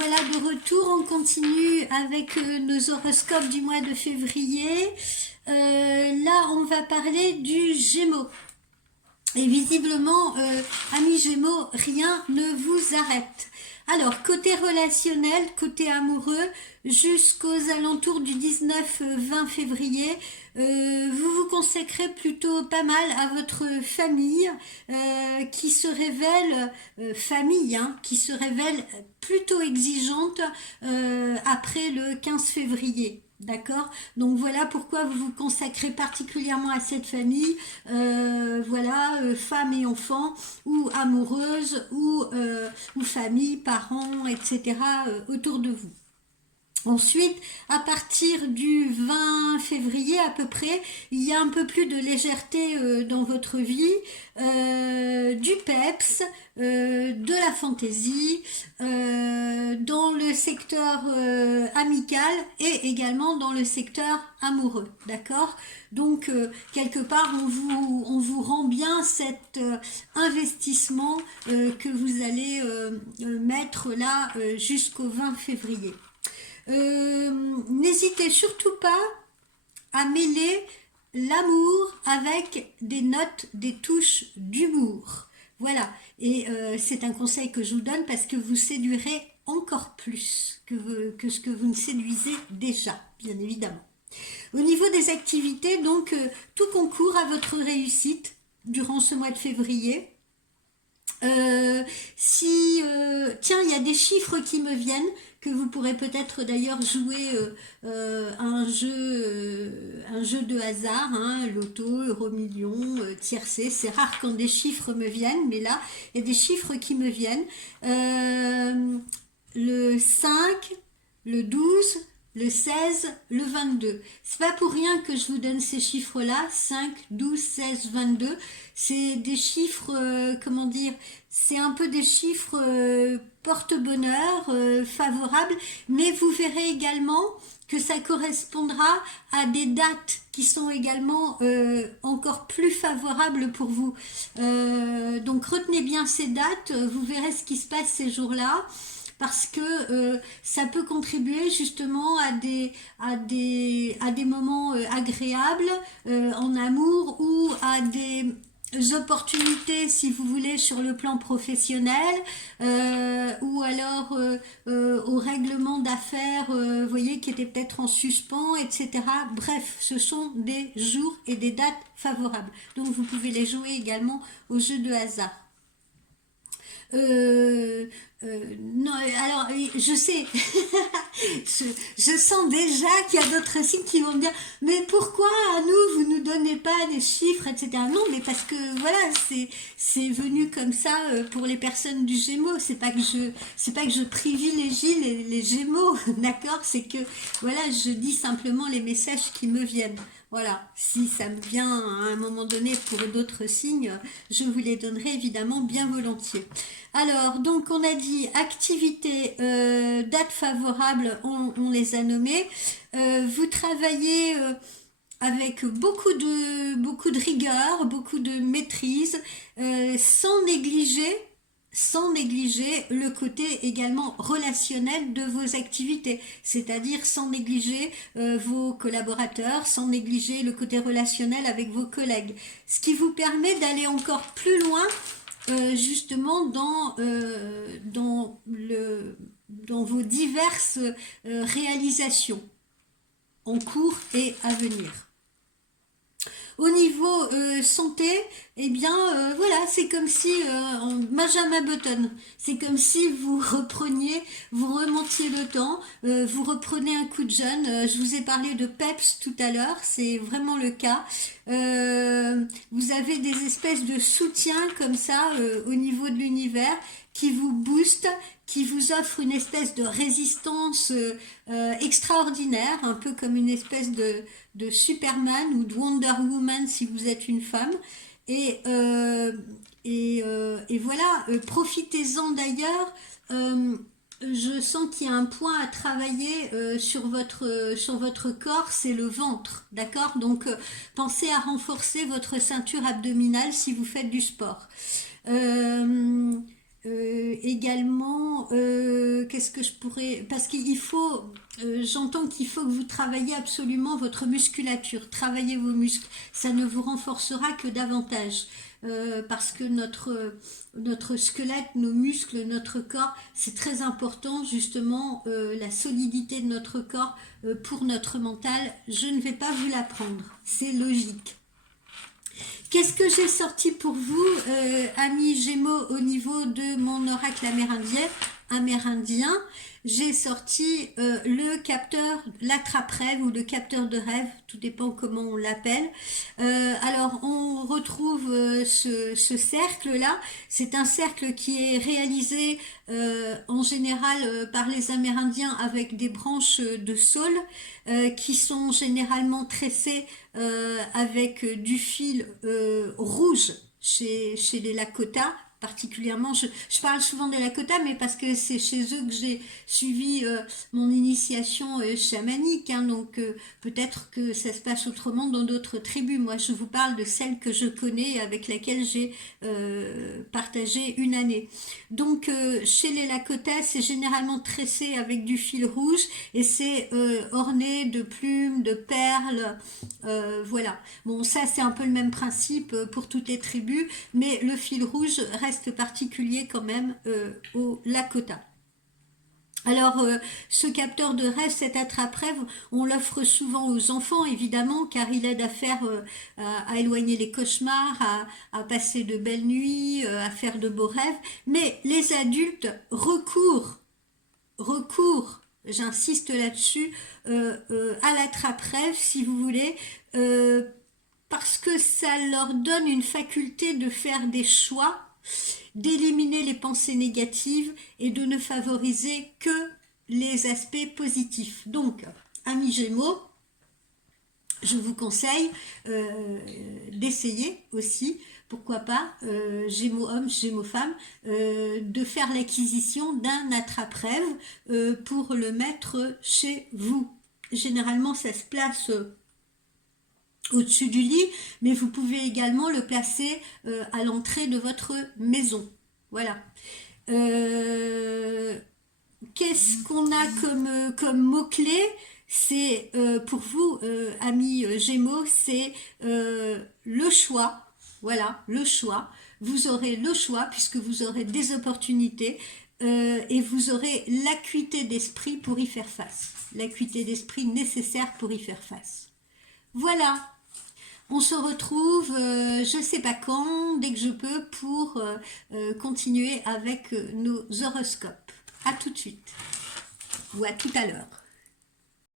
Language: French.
Voilà de retour, on continue avec nos horoscopes du mois de février. Là, on va parler du Gémeaux. Et visiblement, amis Gémeaux, rien ne vous arrête. Alors, côté relationnel, côté amoureux, jusqu'aux alentours du 19-20 février, vous vous consacrez plutôt pas mal à votre famille qui se révèle, qui se révèle plutôt exigeante après le 15 février. D'accord. Donc voilà pourquoi vous vous consacrez particulièrement à cette famille, femmes et enfants, ou amoureuses, ou famille, parents, etc. Autour de vous. Ensuite, à partir du 20 février à peu près, il y a un peu plus de légèreté dans votre vie, du peps, de la fantaisie, dans le secteur amical et également dans le secteur amoureux, d'accord? Donc, quelque part, on vous rend bien cet investissement que vous allez mettre là jusqu'au 20 février. N'hésitez surtout pas à mêler l'amour avec des notes, des touches d'humour. Voilà, et c'est un conseil que je vous donne parce que vous séduirez encore plus que ce que vous ne séduisez déjà, bien évidemment. Au niveau des activités, donc, tout concourt à votre réussite durant ce mois de février. Tiens, il y a des chiffres qui me viennent, que vous pourrez peut-être d'ailleurs jouer un jeu de hasard, loto, euro-million, tiercé. C'est rare quand des chiffres me viennent, mais là, il y a des chiffres qui me viennent. Le 5, le 12, le 16, le 22. C'est pas pour rien que je vous donne ces chiffres-là, 5, 12, 16, 22. C'est des chiffres, c'est un peu des chiffres porte-bonheur, favorables, mais vous verrez également que ça correspondra à des dates qui sont également encore plus favorables pour vous. Donc retenez bien ces dates, vous verrez ce qui se passe ces jours-là, parce que ça peut contribuer justement à des moments agréables en amour, ou à des opportunités, si vous voulez, sur le plan professionnel, ou alors au règlement d'affaires, vous voyez, qui étaient peut-être en suspens, etc. Bref, ce sont des jours et des dates favorables. Donc vous pouvez les jouer également au jeu de hasard. Non, alors je sais, je sens déjà qu'il y a d'autres signes qui vont me dire, mais pourquoi à nous vous nous donnez pas des chiffres, etc. Non, mais parce que voilà, c'est venu comme ça pour les personnes du Gémeaux. C'est pas que je privilégie les Gémeaux, d'accord. C'est que voilà, je dis simplement les messages qui me viennent. Voilà, si ça me vient à un moment donné pour d'autres signes, je vous les donnerai évidemment bien volontiers. Alors, donc on a dit activité, date favorable, on les a nommées. Vous travaillez avec beaucoup de rigueur, beaucoup de maîtrise, sans négliger le côté également relationnel de vos activités, c'est-à-dire sans négliger vos collaborateurs, sans négliger le côté relationnel avec vos collègues, ce qui vous permet d'aller encore plus loin justement dans vos diverses réalisations en cours et à venir. Au niveau santé, eh bien voilà, c'est comme si Benjamin Button, c'est comme si vous remontiez le temps, vous reprenez un coup de jeune. Je vous ai parlé de peps tout à l'heure, c'est vraiment le cas. Vous avez des espèces de soutien comme ça au niveau de l'univers qui vous booste, qui vous offre une espèce de résistance extraordinaire, un peu comme une espèce de Superman ou de Wonder Woman si vous êtes une femme. Et voilà, profitez-en d'ailleurs. Je sens qu'il y a un point à travailler sur votre corps, c'est le ventre, d'accord? Donc pensez à renforcer votre ceinture abdominale si vous faites du sport. également, qu'est-ce que je pourrais... Parce qu'il faut, j'entends qu'il faut que vous travaillez absolument votre musculature, travaillez vos muscles, ça ne vous renforcera que davantage. Parce que notre squelette, nos muscles, notre corps, c'est très important justement la solidité de notre corps pour notre mental. Je ne vais pas vous l'apprendre, c'est logique. Qu'est-ce que j'ai sorti pour vous, amis Gémeaux, au niveau de mon oracle amérindien? J'ai sorti le capteur, l'attrape-rêve ou le capteur de rêve, tout dépend comment on l'appelle. Alors, on retrouve ce cercle-là. C'est un cercle qui est réalisé en général par les Amérindiens avec des branches de saule qui sont généralement tressées avec du fil rouge chez les Lakota particulièrement. Je parle souvent des Lakota, mais parce que c'est chez eux que j'ai suivi mon initiation chamanique, hein, donc peut-être que ça se passe autrement dans d'autres tribus. Moi, je vous parle de celle que je connais, avec laquelle j'ai partagé une année. Donc, chez les Lakota, c'est généralement tressé avec du fil rouge et c'est orné de plumes, de perles, voilà. Bon, ça, c'est un peu le même principe pour toutes les tribus, mais le fil rouge reste particulier quand même au Lakota. Alors, ce capteur de rêve, cet attrape-rêve, on l'offre souvent aux enfants, évidemment, car il aide à faire, à éloigner les cauchemars, à passer de belles nuits, à faire de beaux rêves. Mais les adultes recourent, j'insiste là-dessus, à l'attrape-rêve, si vous voulez, parce que ça leur donne une faculté de faire des choix, d'éliminer les pensées négatives et de ne favoriser que les aspects positifs. Donc, amis Gémeaux, je vous conseille d'essayer aussi, pourquoi pas, Gémeaux hommes, Gémeaux femmes, de faire l'acquisition d'un attrape-rêve pour le mettre chez vous. Généralement, ça se place au-dessus du lit, mais vous pouvez également le placer à l'entrée de votre maison. Voilà. Qu'est-ce qu'on a comme mot-clé? C'est pour vous, amis Gémeaux, c'est le choix. Voilà, le choix. Vous aurez le choix puisque vous aurez des opportunités et vous aurez l'acuité d'esprit pour y faire face. L'acuité d'esprit nécessaire pour y faire face. Voilà. On se retrouve, je ne sais pas quand, dès que je peux, pour continuer avec nos horoscopes. À tout de suite, ou à tout à l'heure.